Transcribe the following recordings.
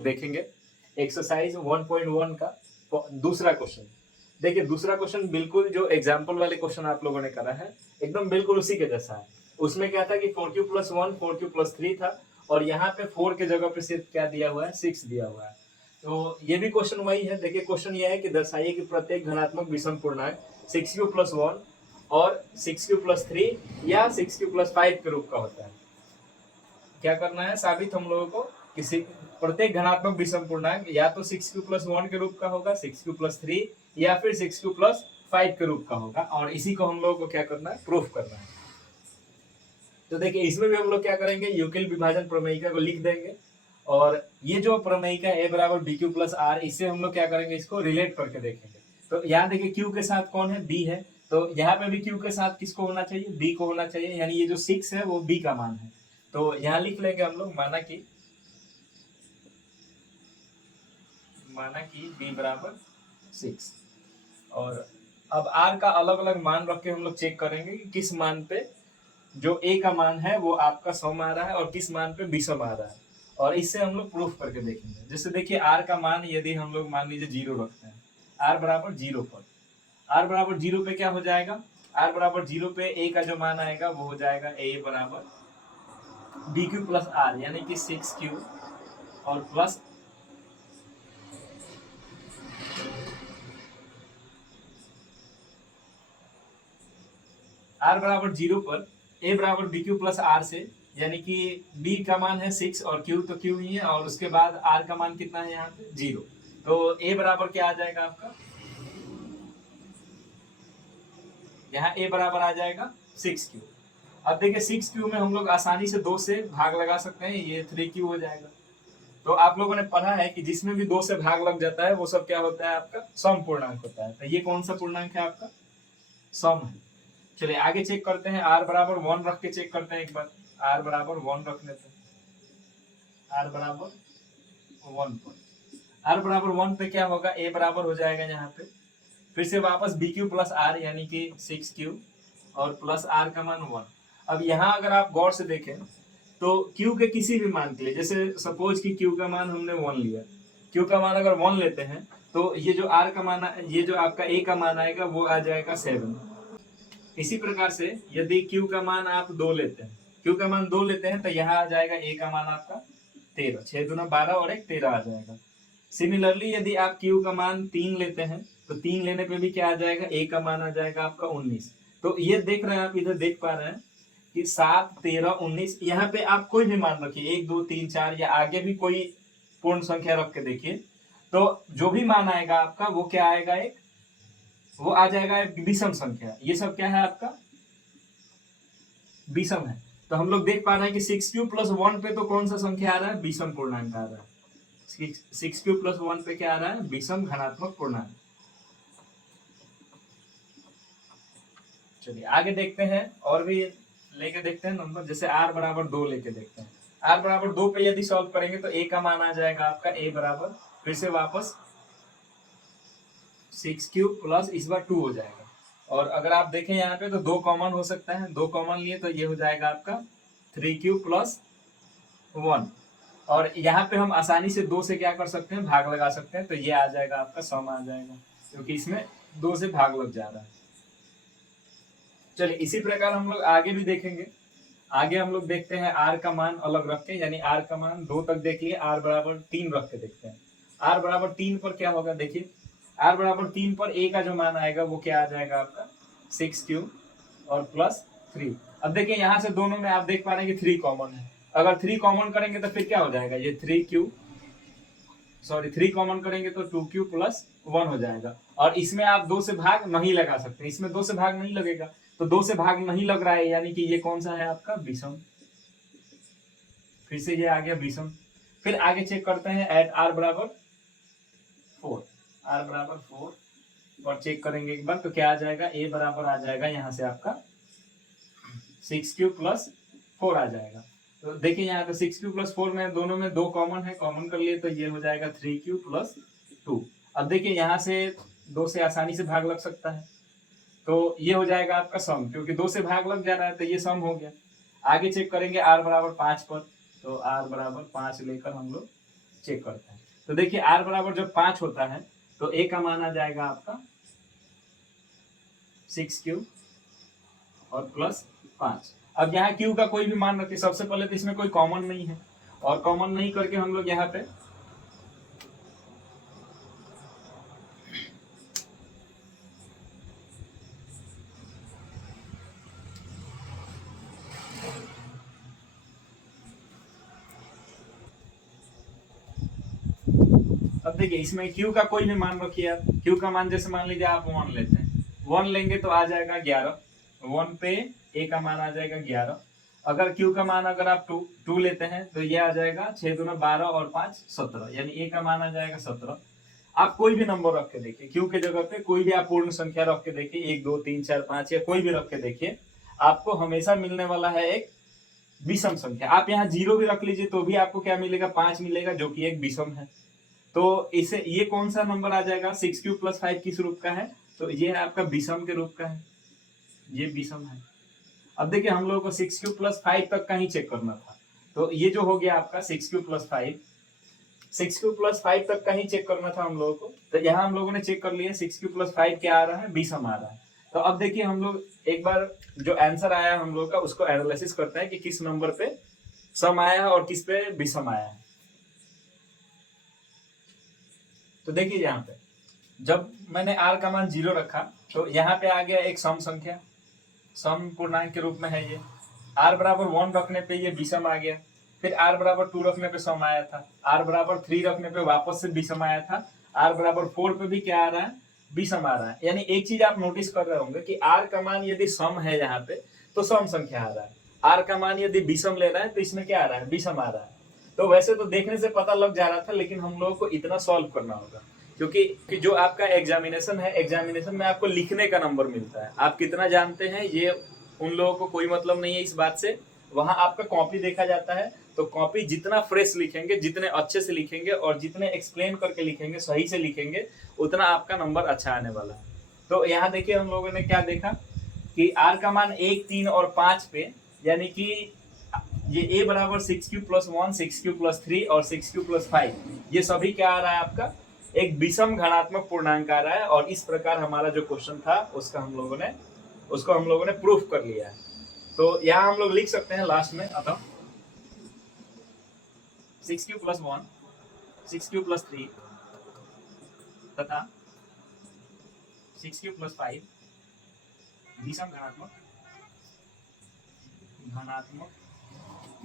देखेंगे एक्सरसाइज 1.1 का दूसरा क्वेश्चन। देखिए दूसरा क्वेश्चन बिल्कुल जो एग्जाम्पल वाले क्वेश्चन आप लोगों ने करा है एकदम बिल्कुल उसी के जैसा है। उसमें क्या था कि 4q+1 4q+3 था और यहाँ पे 4 के जगह पे सिर्फ क्या दिया हुआ है 6 दिया हुआ है। तो ये भी क्वेश्चन वही है। देखिए क्वेश्चन ये है कि दर्शाइए कि प्रत्येक धनात्मक विषम पूर्णांक 6q+1 और 6q+3 या 6q+5 के रूप का होता है। क्या करना है साबित हम लोगों को किसी प्रत्येक धनात्मक विषम पूर्णांक या तो 6q+1 के रूप का होगा 6q+3 या फिर 6q+5 के रूप का होगा और इसी को हम लोगों को क्या करना है प्रूफ करना है। तो देखिए इसमें भी हम लोग क्या करेंगे यूक्लिड विभाजन प्रमेयिका को लिख देंगे और ये जो प्रमेयिका a बराबर bq+r इससे हम लोग क्या करेंगे इसको रिलेट करके देखेंगे। तो यहाँ देखिए q के साथ कौन है b है तो यहाँ पे भी q के साथ किसको होना चाहिए b को होना चाहिए यानी ये जो 6 है वो b का मान है। तो यहाँ लिख लेंगे हम लोग माना कि b बराबर 6 और अब r का अलग अलग मान रख के हम लोग चेक करेंगे कि किस मान पे जो a का मान है वो आपका सम आ रहा है और किस मान पे विषम आ रहा है और इससे हम लोग प्रूफ करके देखेंगे। जैसे देखिए r का मान यदि हम लोग मान लीजिए 0 रखते हैं r बराबर 0 पर r बराबर 0 पे क्या हो जाएगा r बराबर 0 पे a का जो मान आएगा वो हो जाएगा a बराबर bq+r यानी कि 6q और प्लस r बराबर 0 पर a बराबर bq+r से यानी कि b का मान है 6 और q तो q ही है और उसके बाद r का मान कितना है यहाँ पे 0। तो a बराबर क्या आ जाएगा आपका यहाँ a बराबर आ जाएगा 6q। अब देखिए 6q में हम लोग आसानी से 2 से भाग लगा सकते हैं ये 3q हो जाएगा। तो आप लोगों ने पढ़ा है कि जिसमें भी 2 से भाग लग जाता है वो सब क्या होता है आपका सम पूर्णांक होता है। तो ये कौन सा पूर्णांक है आपका सम है। चलिए आगे चेक करते हैं r बराबर 1 रख के चेक करते हैं एक बार r बराबर 1 रख लेते हैं r बराबर 1 पर r बराबर 1 पे क्या होगा a बराबर हो जाएगा यहाँ पे फिर से वापस bq+r यानी कि 6q और प्लस r का मान 1। अब यहाँ अगर आप गौर से देखें तो q के किसी भी मान के लिए जैसे सपोज कि q का मान हमने 1 लिया q का मान अगर 1 लेते हैं तो ये जो r का मान ये जो आपका a का मान आएगा वो आ जाएगा 7। इसी प्रकार से यदि q का मान आप 2 लेते हैं q का मान 2 लेते हैं तो यहाँ आ जाएगा a का मान आपका 13 6 दूना 12 और 1 13 आ जाएगा। सिमिलरली यदि आप q का मान 3 लेते हैं तो 3 लेने पे भी क्या आ जाएगा a का मान आ जाएगा आपका 19। तो ये देख रहे हैं आप इधर देख पा रहे हैं कि 7 13 19 यहाँ पे आप कोई भी मान रखिए 1 2 3 4 या आगे भी कोई पूर्ण संख्या रख के देखिए तो जो भी मान आएगा आपका वो क्या आएगा एक वो आ जाएगा एक विषम संख्या। ये सब क्या है आपका विषम है। तो हम लोग देख पा रहे हैं कि 6q+1 पे तो कौन सा संख्या आ रहा है विषम पूर्णांक आ रहा है। 6q+1 पे क्या आ रहा है विषम धनात्मक पूर्णांक। चलिए आगे देखते हैं और भी लेके देखते हैं नंबर जैसे r बराबर 2 लेके देखते हैं। r बराबर 2 पे यदि सॉल्व करेंगे तो a का मान आ जाएगा आपका a बराबर फिर से वापस 6q प्लस इस बार 2 हो जाएगा और अगर आप देखें यहाँ पे तो 2 कॉमन हो सकता है 2 कॉमन लिए तो ये हो जाएगा आपका 3q+1 और यहाँ पे हम आसानी से 2 से क्या कर सकते हैं भाग लगा सकते हैं तो ये आ जाएगा आपका सम आ जाएगा क्योंकि इसमें 2 से भाग लग जा रहा है। चलिए इसी प्रकार हम लोग आगे भी देखेंगे। आगे हम लोग देखते हैं r का मान अलग रख के यानी r का मान 2 तक देख लिए r बराबर 3 रख के देखते हैं। r बराबर 3 पर क्या होगा देखिए r बराबर 3 पर a का जो मान आएगा वो क्या आ जाएगा आपका 6q और प्लस 3। अब देखिए यहाँ से दोनों में आप देख पा रहे हैं कि 3 कॉमन है। अगर 3 कॉमन करेंगे तो फिर क्या हो जाएगा ये 3 कॉमन करेंगे तो 2q+1 हो जाएगा और इसमें आप 2 से भाग नहीं लगा सकते इसमें 2 से भाग नहीं लगेगा तो 2 से भाग नहीं लग रहा है यानी कि ये कौन सा है आपका विषम। फिर से ये आ गया विषम। फिर आगे चेक करते हैं एट r बराबर 4 और चेक करेंगे एक बार तो क्या आ जाएगा a बराबर आ जाएगा यहाँ से आपका 6q+4 आ जाएगा। तो देखिए यहाँ पे 6q+4 में दोनों में 2 कॉमन है कॉमन कर लिए तो ये हो जाएगा 3q+2। अब देखिए यहाँ से 2 से आसानी से भाग लग सकता है तो ये हो जाएगा आपका सम क्योंकि 2 से भाग लग जा रहा है तो ये सम हो गया। आगे चेक करेंगे r बराबर 5 पर तो r बराबर 5 लेकर हम लोग चेक करते हैं। तो देखिए r बराबर जब 5 होता है तो a का मान आ जाएगा आपका 6q और प्लस 5। अब यहाँ q का कोई भी मान रखिए, सबसे पहले तो इसमें कोई कॉमन नहीं है, और कॉमन नहीं करके हम लोग यहाँ पे अब देखिए इसमें q का कोई भी मान रखिए आप। q का मान जैसे मान लीजिए आप 1 लेते हैं, 1 लेंगे तो आ जाएगा 11, 1 पे a का मान आ जाएगा 11। अगर q का मान अगर आप 2 लेते हैं तो ये आ जाएगा 6 दूना 12 और 5 17, यानी a का मान आ जाएगा 17। आप कोई भी नंबर रख के देखिए, q के जगह पे कोई भी आप पूर्ण संख्या रख के देखिए, 1 2 3 4 5 या कोई भी रख के देखिए, आपको हमेशा मिलने वाला है एक विषम संख्या। आप यहाँ 0 भी रख लीजिए तो भी आपको क्या मिलेगा, 5 मिलेगा, जो कि एक विषम है। तो इसे ये कौन सा नंबर आ जाएगा, 6q + 5 किस रूप का है, तो ये है आपका विषम के रूप का है, ये विषम है। अब देखिए हम लोगों को 6q + 5 तक का ही चेक करना था, तो ये जो हो गया आपका 6q + 5, 6q + 5 तक का ही चेक करना था हम लोगों को। तो यहाँ हम लोगों ने चेक कर लिया 6q + 5 क्या आ रहा है, विषम आ रहा है। तो अब देखिए हम लोग एक बार जो आंसर आया हम लोग का उसको एनालिसिस करते हैं कि किस नंबर पे सम आया है और किस पे विषम आया है। तो देखिए यहाँ पे जब मैंने r का मान 0 रखा तो यहाँ पे आ गया एक सम संख्या, सम पूर्णांक के रूप में है ये। r बराबर 1 रखने पे ये विषम आ गया, फिर r बराबर 2 रखने पे सम आया था, r बराबर 3 रखने पे वापस से विषम आया था, r बराबर 4 पे भी क्या आ रहा है, विषम आ रहा है। यानी एक चीज आप नोटिस कर रहे होंगे कि r का मान यदि सम है यहाँ पे तो सम संख्या आ रहा है, r का मान यदि विषम ले रहा है तो इसमें क्या आ रहा है, विषम आ रहा है। तो वैसे तो देखने से पता लग जा रहा था, लेकिन हम लोगों को इतना सॉल्व करना होगा, क्योंकि जो आपका एग्जामिनेशन है, एग्जामिनेशन में आपको लिखने का नंबर मिलता है। आप कितना जानते हैं ये उन लोगों को कोई मतलब नहीं है इस बात से। वहां आपका कॉपी देखा जाता है, तो कॉपी जितना फ्रेश लिखेंगे, जितने अच्छे से लिखेंगे और जितने एक्सप्लेन करके लिखेंगे, सही से लिखेंगे, उतना आपका नंबर अच्छा आने वाला है। तो यहाँ देखिए हम लोगों ने क्या देखा कि r का मान 1 3 और 5 पे, यानी कि ये a बराबर 6q + 1, 6q + 3 और 6q + 5, ये सभी क्या आ रहा है आपका, एक विषम घनात्मक पूर्णांक आ रहा है। और इस प्रकार हमारा जो क्वेश्चन था उसको हम लोगों ने प्रूफ कर लिया है। तो यहाँ हम लोग लिख सकते हैं लास्ट में, अतः 6q + 1, 6q + 3 तथा 6q + 5 विषम घनात्मक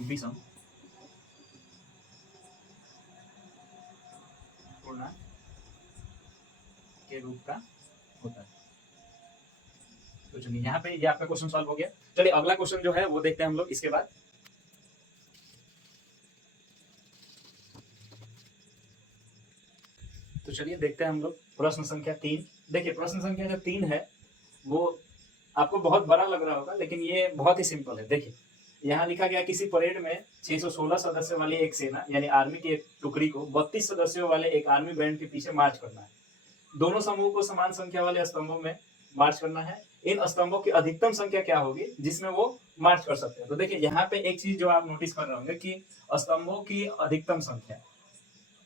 विषम पूर्णांक के रूप का होता है। तो चलिए यहाँ पे ये आपका क्वेश्चन सॉल्व हो गया। चलिए अगला क्वेश्चन जो है वो देखते हैं हम लोग इसके बाद। तो चलिए देखते हैं हम लोग प्रश्न संख्या 3। देखिए प्रश्न संख्या जो 3 है वो आपको बहुत बड़ा लग रहा होगा, लेकिन ये बहुत ही सिंपल है। देखिए यहाँ लिखा गया किसी परेड में 616 सदस्यों वाली एक सेना यानी आर्मी की एक टुकड़ी को 32 सदस्यों वाले एक आर्मी बैंड के पीछे मार्च करना है। दोनों समूह को समान संख्या वाले स्तंभों में मार्च करना है। इन स्तंभों की अधिकतम संख्या क्या होगी जिसमें वो मार्च कर सकते हैं। तो देखिए यहाँ पे एक चीज जो आप नोटिस कर रहे होंगे कि स्तंभों की अधिकतम संख्या,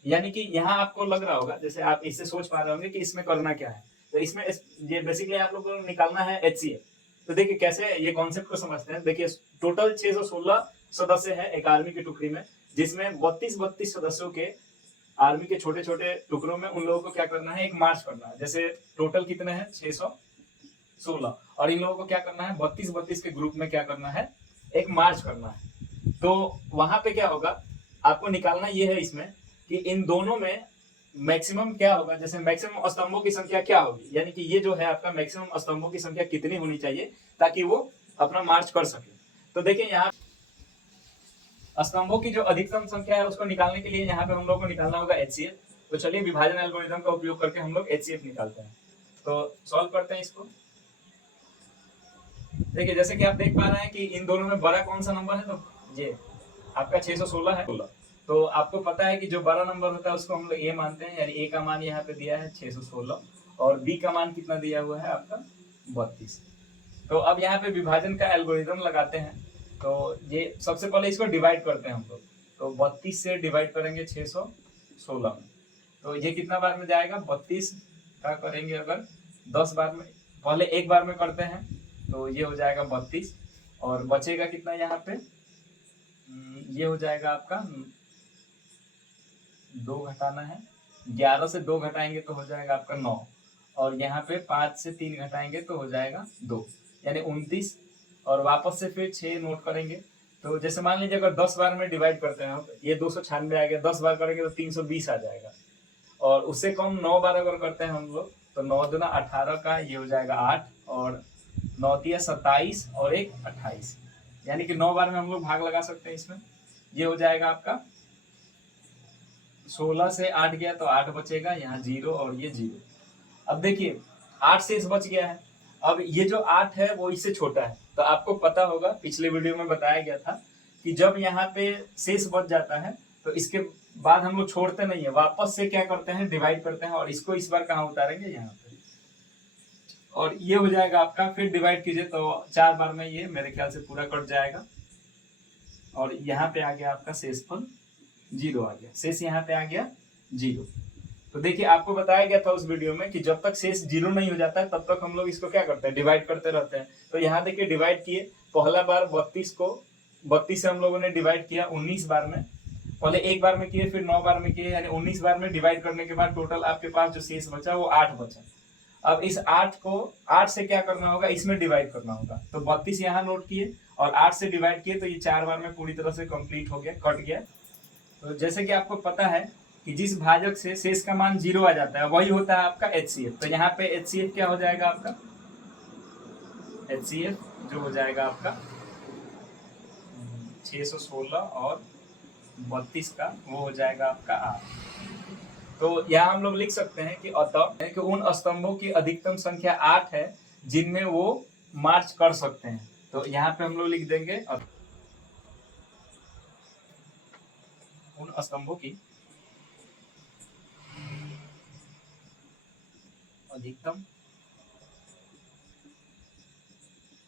यानी कि यहाँ आपको लग रहा होगा, जैसे आप इससे सोच पा रहे होंगे कि इसमें करना क्या है। तो इसमें ये बेसिकली आप लोगों को निकालना है HCF। तो देखिए कैसे ये कॉन्सेप्ट को समझते हैं। देखिए टोटल 616 सदस्य है एक आर्मी की टुकड़ी में, जिसमें 32 सदस्यों के आर्मी के छोटे छोटे टुकड़ों में उन लोगों को क्या करना है, एक मार्च करना है। जैसे टोटल कितने हैं 616, और इन लोगों को क्या करना है 32 के ग्रुप में क्या करना है, एक मार्च करना है। तो वहां पे क्या होगा आपको निकालना ये है इसमें कि इन दोनों में मैक्सिमम क्या होगा, जैसे मैक्सिमम स्तंभों की संख्या क्या होगी, यानी कि ये जो है आपका मैक्सिमम स्तंभों की संख्या कितनी होनी चाहिए ताकि वो अपना मार्च कर सके। तो देखिए यहाँ स्तंभों की जो अधिकतम संख्या है उसको निकालने के लिए यहाँ पे हम लोग को निकालना होगा HCF। तो चलिए विभाजन एल्गोरिथम का उपयोग करके हम लोग HCF निकालते हैं। तो सॉल्व करते हैं इसको। देखिए जैसे कि आप देख पा रहे हैं कि इन दोनों में बड़ा कौन सा नंबर है, तो ये आपका 616 है। तो आपको पता है कि जो बड़ा नंबर होता है उसको हम लोग ये मानते हैं, यानी A का मान यहाँ पे दिया है 616 और B का मान कितना दिया हुआ है आपका 32। तो अब यहाँ पे विभाजन का एल्गोरिथम लगाते हैं। तो ये सबसे पहले इसको डिवाइड करते हैं हम लोग। तो 32 से डिवाइड करेंगे 616 16 में। तो ये कितना बार में जाएगा, 32 का करेंगे अगर 10 बार में, पहले एक बार में करते हैं तो ये हो जाएगा 32 और बचेगा कितना यहाँ पे, ये हो जाएगा आपका 2 घटाना है, 11 से 2 घटाएंगे तो हो जाएगा आपका 9 और यहाँ पे 5 से 3 घटाएंगे तो हो जाएगा 2 यानी 29 और वापस से फिर 6 नोट करेंगे। तो जैसे मान लीजिए अगर 10 बार में डिवाइड करते हैं ये 296 आ गया, 10 बार करेंगे तो 320 आ जाएगा और उससे कम 9 बार अगर करते हैं हम लोग तो 9 दूना 18 का ये हो जाएगा 8 और 9 तिया 27 और 1 28 यानी कि 9 बार में हम लोग भाग लगा सकते हैं इसमें। ये हो जाएगा आपका 16 से 8 गया तो 8 बचेगा, यहाँ 0 और ये 0। अब देखिए 8 शेष बच गया है। अब ये जो 8 है वो इससे छोटा है, तो आपको पता होगा पिछले वीडियो में बताया गया था कि जब यहाँ पे शेष बच जाता है तो इसके बाद हम लोग छोड़ते नहीं है, वापस से क्या करते हैं, डिवाइड करते हैं और इसको इस बार कहाँ उतारेंगे, यहाँ पे। और ये हो जाएगा आपका, फिर डिवाइड कीजिए तो 4 बार में ये मेरे ख्याल से पूरा कट जाएगा और यहाँ पे आ गया आपका शेषफल 0 आ गया, शेष यहाँ पे आ गया 0। तो देखिए आपको बताया गया था उस वीडियो में कि जब तक शेष 0 नहीं हो जाता है तब तक हम लोग इसको क्या करते हैं, डिवाइड करते रहते हैं। तो यहाँ देखिए डिवाइड किए, पहला बार 32 को 32 से हम लोगों ने डिवाइड किया 19 बार में, पहले एक बार में किए फिर 9 बार में किए, यानी 19 बार में डिवाइड करने के बाद टोटल आपके पास जो शेष बचा वो 8 बचा। अब इस 8 को 8 से क्या करना होगा, इसमें डिवाइड करना होगा। तो 32 यहाँ नोट किए और 8 से डिवाइड किए तो ये 4 बार में पूरी तरह से कंप्लीट हो गया, कट गया। तो जैसे कि आपको पता है कि जिस भाजक से शेष का मान 0 आ जाता है वही होता है आपका HCF। तो यहाँ पे HCF क्या हो जाएगा आपका, HCF जो हो जाएगा आपका 616 और 32 का वो हो जाएगा आपका 8। तो यहाँ हम लोग लिख सकते हैं कि अतः कि उन स्तंभों की अधिकतम संख्या 8 है जिनमें वो मार्च कर सकते हैं। तो यहाँ पे हम लोग लिख देंगे उन स्तंभों की अधिकतम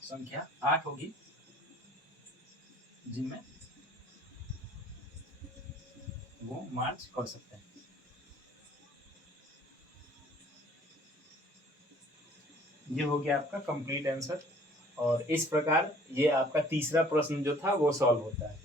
संख्या 8 होगी जिनमें वो मार्च कर सकते हैं। ये हो गया आपका कंप्लीट आंसर और इस प्रकार ये आपका तीसरा प्रश्न जो था वो सॉल्व होता है।